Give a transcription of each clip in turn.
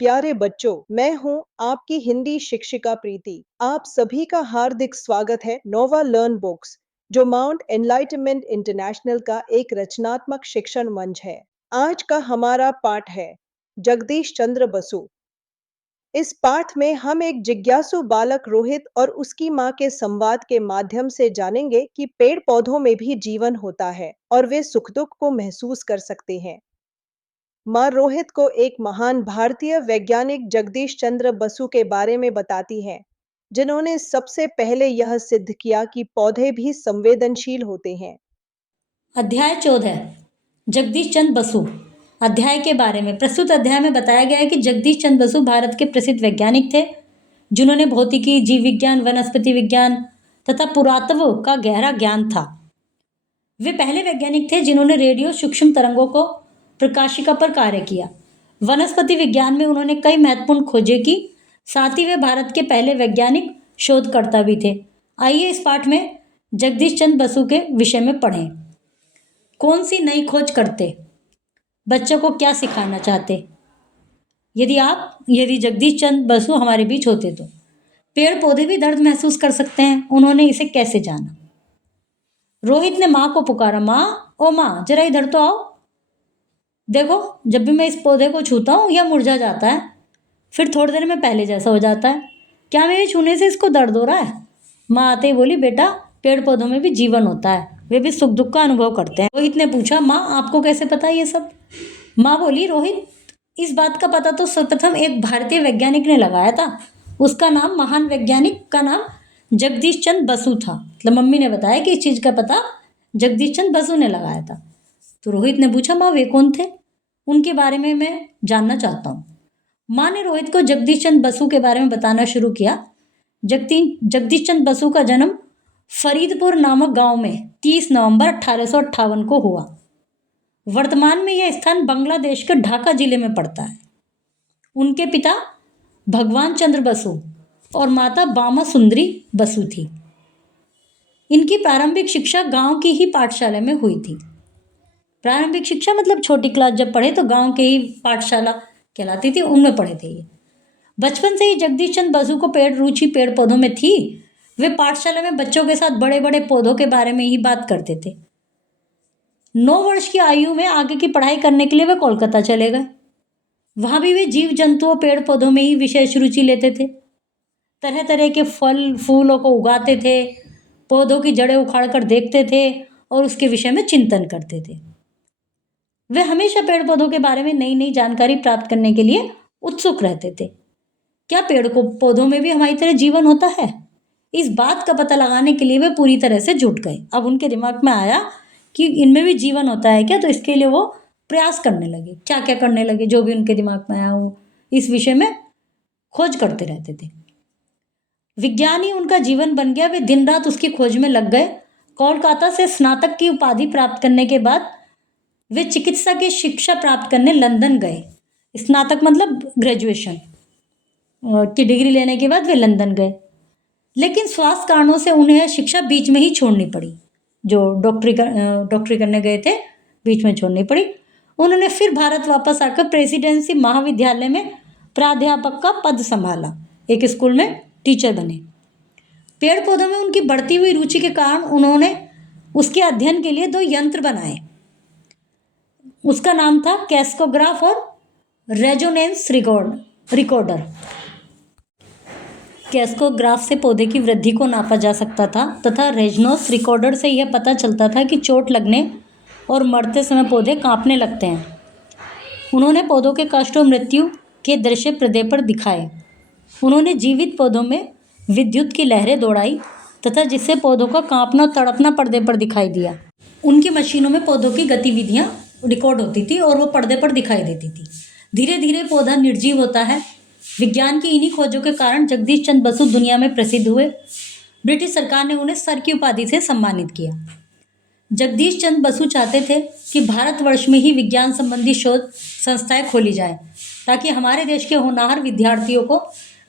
प्यारे बच्चों, मैं हूं आपकी हिंदी शिक्षिका प्रीति। आप सभी का हार्दिक स्वागत है नोवा लर्न बुक्स, जो माउंट एनलाइटमेंट इंटरनेशनल का एक रचनात्मक शिक्षण मंच है। आज का हमारा पाठ है जगदीश चंद्र बसु। इस पाठ में हम एक जिज्ञासु बालक रोहित और उसकी माँ के संवाद के माध्यम से जानेंगे कि पेड़ पौधों में भी जीवन होता है और वे सुख दुख को महसूस कर सकते हैं। माँ रोहित को एक महान भारतीय वैज्ञानिक जगदीश चंद्र बसु के बारे में बताती हैं, जिन्होंने सबसे पहले यह सिद्ध किया कि पौधे भी संवेदनशील होते हैं। अध्याय 14 जगदीश चंद्र बसु। अध्याय के बारे में प्रस्तुत अध्याय में बताया गया है कि जगदीश चंद्र बसु भारत के प्रसिद्ध वैज्ञानिक थे, जिन्होंने भौतिकी, जीव विज्ञान, वनस्पति विज्ञान तथा पुरातत्व का गहरा ज्ञान था। वे पहले वैज्ञानिक थे जिन्होंने रेडियो सूक्ष्म तरंगों को प्रकाशिका पर कार्य किया। वनस्पति विज्ञान में उन्होंने कई महत्वपूर्ण खोजें की। साथ ही वे भारत के पहले वैज्ञानिक शोधकर्ता भी थे। आइए इस पाठ में जगदीश चंद्र बसु के विषय में पढ़ें। कौन सी नई खोज करते, बच्चों को क्या सिखाना चाहते। यदि जगदीश चंद्र बसु हमारे बीच होते तो पेड़ पौधे भी दर्द महसूस कर सकते हैं। उन्होंने इसे कैसे जाना। रोहित ने माँ को पुकारा, माँ, ओ माँ, जरा इधर तो आओ। देखो, जब भी मैं इस पौधे को छूता हूँ यह मुरझा जाता है, फिर थोड़ी देर में पहले जैसा हो जाता है। क्या मेरे छूने से इसको दर्द हो रहा है। माँ आते ही बोली, बेटा, पेड़ पौधों में भी जीवन होता है, वे भी सुख दुख का अनुभव करते हैं। रोहित ने पूछा, माँ, आपको कैसे पता ये सब। माँ बोली, रोहित, इस बात का पता तो सर्वप्रथम एक भारतीय वैज्ञानिक ने लगाया था। उसका नाम, महान वैज्ञानिक का नाम जगदीश चंद्र बसु था। मतलब मम्मी ने बताया कि इस चीज़ का पता जगदीश चंद्र बसु ने लगाया था। तो रोहित ने पूछा, माँ, वे कौन थे, उनके बारे में मैं जानना चाहता हूँ। माँ ने रोहित को जगदीश चंद्र बसु के बारे में बताना शुरू किया। जगदीश चंद्र बसु का जन्म फरीदपुर नामक गांव में 30 नवंबर 1858 को हुआ। वर्तमान में यह स्थान बांग्लादेश के ढाका जिले में पड़ता है। उनके पिता भगवान चंद्र बसु और माता बामा सुंदरी बसु थी। इनकी प्रारंभिक शिक्षा गांव की ही पाठशाला में हुई थी। प्रारंभिक शिक्षा मतलब छोटी क्लास जब पढ़े तो गांव के ही पाठशाला कहलाती थी, उनमें पढ़े थे ये। बचपन से ही जगदीश चंद्र बसु को रुचि पेड़ पौधों में थी। वे पाठशाला में बच्चों के साथ बड़े बड़े पौधों के बारे में ही बात करते थे। 9 वर्ष की आयु में आगे की पढ़ाई करने के लिए वे कोलकाता चले गए। वहाँ भी वे जीव जंतुओं, पेड़ पौधों में ही विशेष रुचि लेते थे। तरह तरह के फल फूलों को उगाते थे, पौधों की जड़ें उखाड़ कर देखते थे और उसके विषय में चिंतन करते थे। वे हमेशा पेड़ पौधों के बारे में नई नई जानकारी प्राप्त करने के लिए उत्सुक रहते थे। क्या पेड़ को पौधों में भी हमारी तरह जीवन होता है? इस बात का पता लगाने के लिए वे पूरी तरह से जुट गए। अब उनके दिमाग में आया कि इनमें भी जीवन होता है क्या, तो इसके लिए वो प्रयास करने लगे। क्या क्या करने लगे, जो भी उनके दिमाग में आया वो इस विषय में खोज करते रहते थे। विज्ञान ही उनका जीवन बन गया। वे दिन रात उसकी खोज में लग गए। कोलकाता से स्नातक की उपाधि प्राप्त करने के बाद वे चिकित्सा की शिक्षा प्राप्त करने लंदन गए। स्नातक मतलब ग्रेजुएशन की डिग्री लेने के बाद वे लंदन गए, लेकिन स्वास्थ्य कारणों से उन्हें शिक्षा बीच में ही छोड़नी पड़ी। जो डॉक्टरी करने गए थे, बीच में छोड़नी पड़ी। उन्होंने फिर भारत वापस आकर प्रेसिडेंसी महाविद्यालय में प्राध्यापक का पद संभाला। एक स्कूल में टीचर बने। पेड़ पौधों में उनकी बढ़ती हुई रुचि के कारण उन्होंने उसके अध्ययन के लिए 2 यंत्र बनाए। उसका नाम था कैस्कोग्राफ और रेजोनेंस रिकॉर्डर। कैस्कोग्राफ से पौधे की वृद्धि को नापा जा सकता था तथा रेजोनेंस रिकॉर्डर से यह पता चलता था कि चोट लगने और मरते समय पौधे कांपने लगते हैं। उन्होंने पौधों के कष्ट और मृत्यु के दृश्य पर्दे पर दिखाए। उन्होंने जीवित पौधों में विद्युत की लहरें दौड़ाई तथा जिससे पौधों का कांपना और तड़पना पर्दे पर दिखाई दिया। उनकी मशीनों में पौधों की गतिविधियां रिकॉर्ड होती थी और वो पर्दे पर दिखाई देती थी। धीरे धीरे पौधा निर्जीव होता है। विज्ञान की इन्हीं खोजों के कारण जगदीश चंद्र बसु दुनिया में प्रसिद्ध हुए। ब्रिटिश सरकार ने उन्हें सर की उपाधि से सम्मानित किया। जगदीश चंद्र बसु चाहते थे कि भारतवर्ष में ही विज्ञान संबंधी शोध संस्थाएं खोली जाएं, ताकि हमारे देश के होनहार विद्यार्थियों को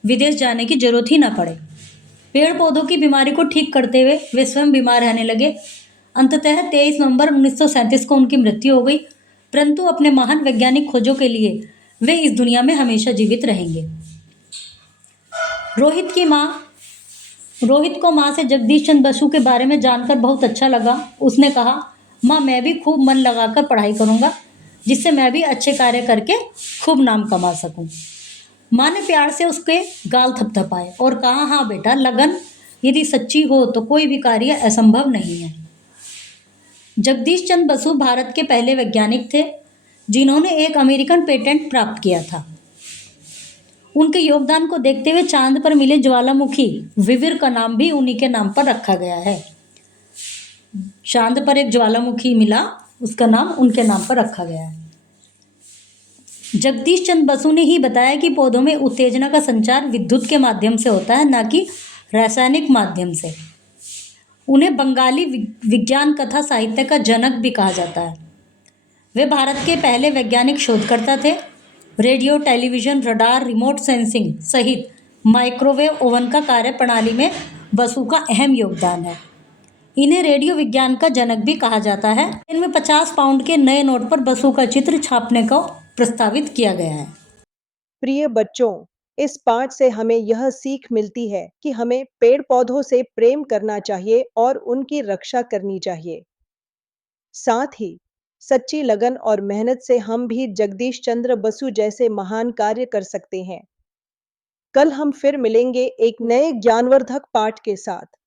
विदेश जाने की जरूरत ही न पड़े। पेड़ पौधों की बीमारी को ठीक करते हुए वे स्वयं बीमार रहने लगे। अंततः 23 नवंबर 1937 को उनकी मृत्यु हो गई। परंतु अपने महान वैज्ञानिक खोजों के लिए वे इस दुनिया में हमेशा जीवित रहेंगे। रोहित को माँ से जगदीश चंद्र बसु के बारे में जानकर बहुत अच्छा लगा। उसने कहा, माँ मैं भी खूब मन लगाकर पढ़ाई करूँगा, जिससे मैं भी अच्छे कार्य करके खूब नाम कमा सकूँ। माँ ने प्यार से उसके गाल थपथपाए और कहा, हाँ बेटा, लगन यदि सच्ची हो तो कोई भी कार्य असंभव नहीं है। जगदीश चंद्र बसु भारत के पहले वैज्ञानिक थे जिन्होंने एक अमेरिकन पेटेंट प्राप्त किया था। उनके योगदान को देखते हुए चांद पर मिले ज्वालामुखी विविर का नाम भी उन्हीं के नाम पर रखा गया है। चांद पर एक ज्वालामुखी मिला, उसका नाम उनके नाम पर रखा गया है। जगदीश चंद्र बसु ने ही बताया कि पौधों में उत्तेजना का संचार विद्युत के माध्यम से होता है, न कि रासायनिक माध्यम से। उन्हें बंगाली विज्ञान कथा साहित्य का जनक भी कहा जाता है। वे भारत के पहले वैज्ञानिक शोधकर्ता थे। Radio, television, radar, remote sensing सहित माइक्रोवेव ओवन का कार्य प्रणाली में बसु का अहम योगदान है। इन्हें रेडियो विज्ञान का जनक भी कहा जाता है। इनमें 50 पाउंड के नए नोट पर बसु का चित्र छापने को प्रस्तावित किया गया है। प्रिय बच्चों, इस पाठ से हमें यह सीख मिलती है कि हमें पेड़ पौधों से प्रेम करना चाहिए और उनकी रक्षा करनी चाहिए। साथ ही सच्ची लगन और मेहनत से हम भी जगदीश चंद्र बसु जैसे महान कार्य कर सकते हैं। कल हम फिर मिलेंगे एक नए ज्ञानवर्धक पाठ के साथ।